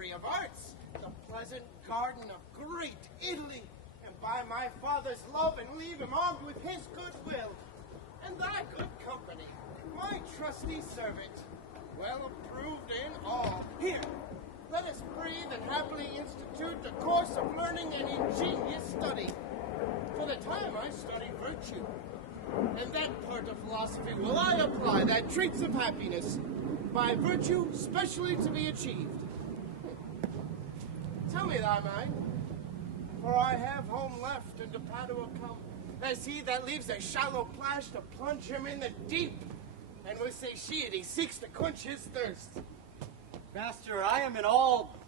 treasury of arts, the pleasant garden of great Italy, and by my father's love and leave him armed with his goodwill, and thy good company, my trusty servant, well approved in all. Here, let us breathe and happily institute the course of learning and ingenious study. For the time I study virtue, and that part of philosophy will I apply that treats of happiness, by virtue specially to be achieved. Tell me thy mind, for I have home left, and to Padua come, as he that leaves a shallow plash to plunge him in the deep, and with satiety seeks to quench his thirst. Master, I am in all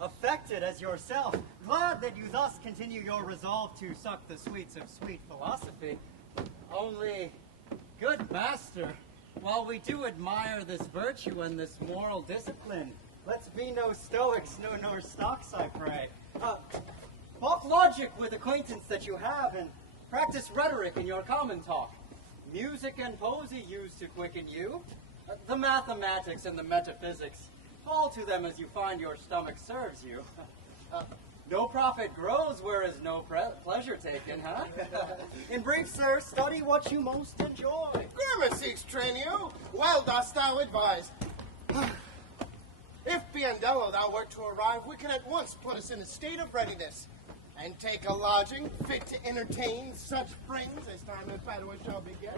affected as yourself, glad that you thus continue your resolve to suck the sweets of sweet philosophy. Only, good master, while we do admire this virtue and this moral discipline, let's be no stoics, nor stocks, I pray. Talk logic with acquaintance that you have, and practice rhetoric in your common talk. Music and poesy used to quicken you. The mathematics and the metaphysics, fall to them as you find your stomach serves you. No profit grows where is no pleasure taken, huh? In brief, sir, study what you most enjoy. Grammar seeks train you. Well dost thou advise. If Biondello thou wert to arrive, we can at once put us in a state of readiness, and take a lodging fit to entertain such friends as time in Padua shall begin.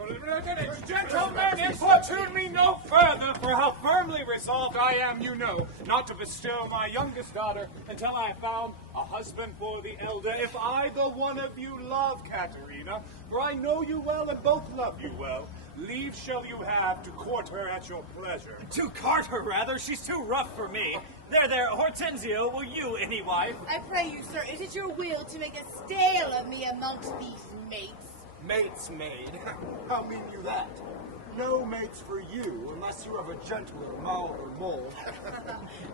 Gentlemen, importune me no further, for how firmly resolved I am, you know, not to bestow my youngest daughter until I have found a husband for the elder, if either one of you love Caterina, for I know you well and both love you well. Leave shall you have to court her at your pleasure. To court her, rather? She's too rough for me. There, Hortensio, will you any wife? I pray you, sir, is it your will to make a stale of me amongst these mates? Mates, maid? How mean you that? No mates for you, unless you have a gentler maul or mole.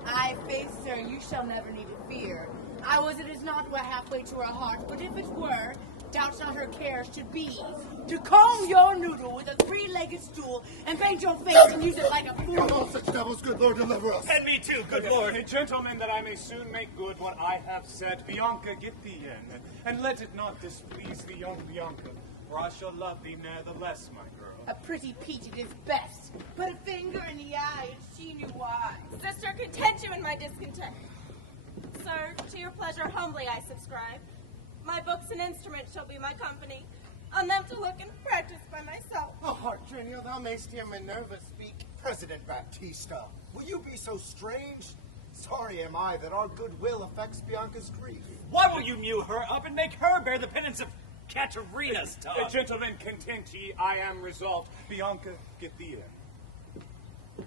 Aye, faith, sir, you shall never need to fear. It is not halfway to her heart, but if it were, doubt not her care should be to comb your noodle with a three-legged stool and paint your face and use it like a fool. Come on, such devils, good Lord, deliver us. And me too, good Lord. Gentlemen, that I may soon make good what I have said, Bianca, get thee in, and let it not displease thee, young Bianca, for I shall love thee ne'ertheless, my girl. A pretty peach it is best. Put a finger in the eye and she knew why. Sister, content you in my discontent. Sir, to your pleasure humbly I subscribe. My books and instruments shall be my company. On them to look and practice by myself. Oh, Argenio, thou mayst hear Minerva speak. President Baptista, will you be so strange? Sorry am I that our goodwill affects Bianca's grief. Why will you mew her up and make her bear the penance of Caterina's tongue? Gentlemen, content ye, I am resolved. Bianca, get thee in.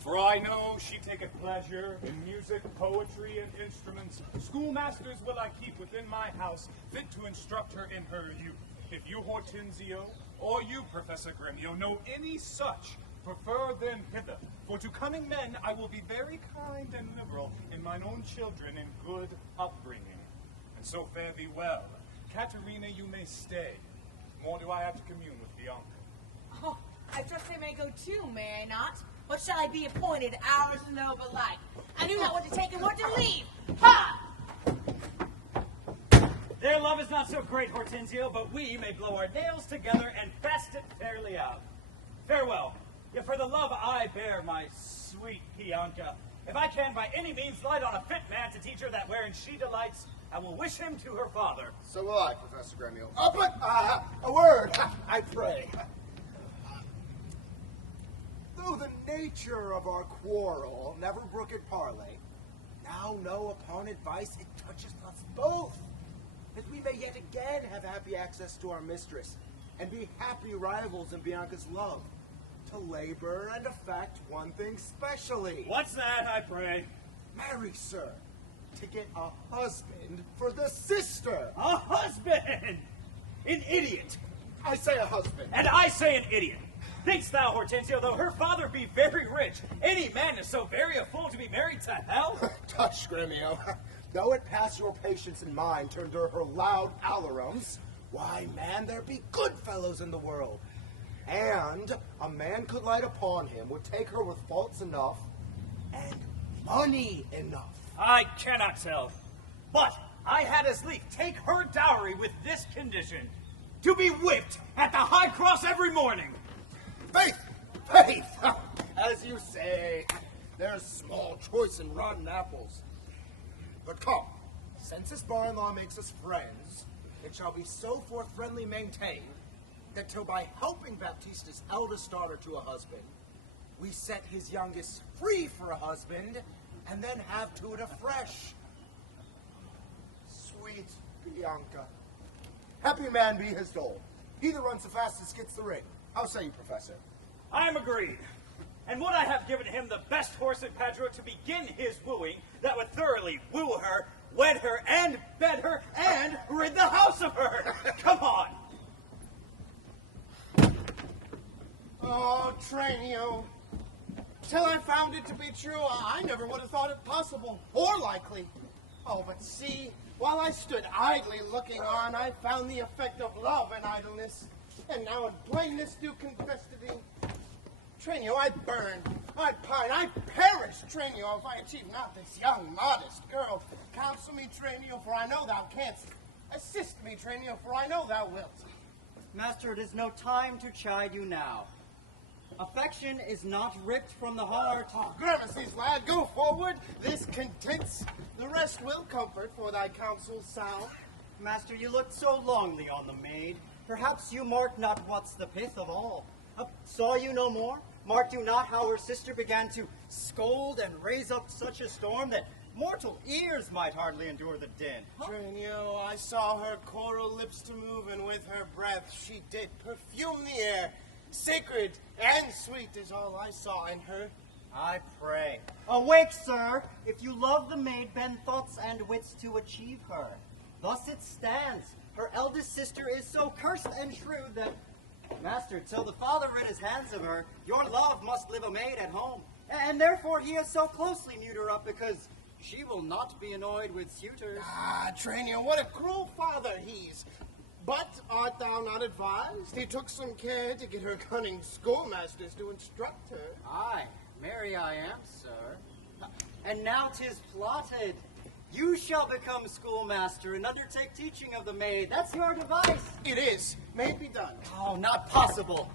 For I know she taketh pleasure in music, poetry, and instruments. Schoolmasters will I keep within my house, fit to instruct her in her youth. If you, Hortensio, or you, Professor Gremio, know any such, prefer them hither. For to coming men I will be very kind and liberal in mine own children in good upbringing. And so fare thee well. Caterina, you may stay. More do I have to commune with Bianca. Oh, I trust I may go too, may I not? What shall I be appointed, hours and overlike? I knew not what to take and what to leave. Ha! Their love is not so great, Hortensio, but we may blow our nails together and fast it fairly out. Farewell. Yet for the love I bear, my sweet Bianca, if I can by any means light on a fit man to teach her that wherein she delights, I will wish him to her father. So will I, Professor Gremio. But a word, I pray. Though the nature of our quarrel never brooked parley, now know upon advice it toucheth us both, that we may yet again have happy access to our mistress, and be happy rivals in Bianca's love, to labor and effect one thing specially. What's that, I pray? Marry, sir, to get a husband for the sister. A husband! An idiot! I say a husband. And I say an idiot. Thinkst thou, Hortensio, though her father be very rich, any man is so very a fool to be married to hell? Tush, Gremio. Though it pass your patience and mine to endure her loud alarums, why, man, there be good fellows in the world. And a man could light upon him, would take her with faults enough, and money enough? I cannot tell. But I had as lief take her dowry with this condition: to be whipped at the high cross every morning. Faith! Faith! As you say, there's small choice in rotten apples. But come, since this bar-in-law makes us friends, it shall be so forth friendly maintained that till by helping Baptista's eldest daughter to a husband, we set his youngest free for a husband, and then have to it afresh. Sweet Bianca. Happy man be his dole. He that runs the fastest gets the ring. How say you, Professor? I am agreed. And would I have given him the best horse at Padua to begin his wooing, that would thoroughly woo her, wed her, and bed her, and rid the house of her? Come on! Oh, Tranio. Till I found it to be true, I never would have thought it possible or likely. Oh, but see, while I stood idly looking on, I found the effect of love and idleness, and now in plainness do confess to thee. Tranio, I burn, I pine, I perish, Tranio, if I achieve not this young, modest girl. Counsel me, Tranio, for I know thou canst. Assist me, Tranio, for I know thou wilt. Master, it is no time to chide you now. Affection is not ripped from the heart. Oh, Grimaces, lad, go forward. This contents. The rest will comfort, for thy counsel's sound. Master, you looked so longly on the maid. Perhaps you marked not what's the pith of all. Saw you no more? Marked you not how her sister began to scold and raise up such a storm that mortal ears might hardly endure the din? Tranio, I saw her coral lips to move, and with her breath she did perfume the air. Sacred and sweet is all I saw in her. I pray. Awake, sir! If you love the maid, bend thoughts and wits to achieve her. Thus it stands. Her eldest sister is so cursed and shrewd that, master, till the father rid his hands of her, your love must live a maid at home. And therefore he has so closely mewed her up, because she will not be annoyed with suitors. Ah, Tranio, what a cruel father he's. But art thou not advised? He took some care to get her cunning schoolmasters to instruct her. Aye, marry I am, sir. And now 'tis plotted. You shall become schoolmaster and undertake teaching of the maid. That's your device. It is. May it be done. Oh, not possible.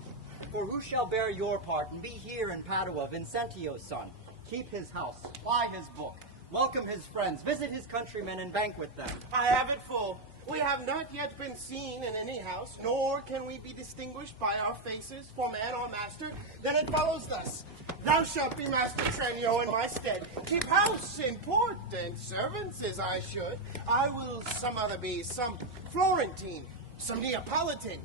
For who shall bear your part and be here in Padua, Vincentio's son? Keep his house, ply his book, welcome his friends, visit his countrymen, and banquet them. I have it full. We have not yet been seen in any house, nor can we be distinguished by our faces for man or master. Then it follows thus. Thou shalt be Master Tranio in my stead. Keep house in port, and servants as I should. I will some other be, some Florentine, some Neapolitan,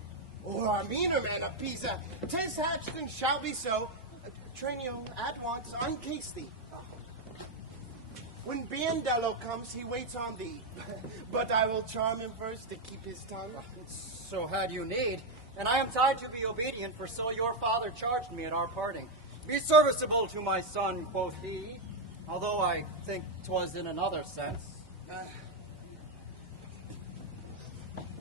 or a meaner man of Pisa. 'Tis hatched and shall be so. Tranio, at once, uncase thee. When Biendello comes, he waits on thee. But I will charm him first to keep his tongue. So had you need, and I am tied to be obedient, for so your father charged me at our parting. Be serviceable to my son, quoth he, although I think 'twas in another sense.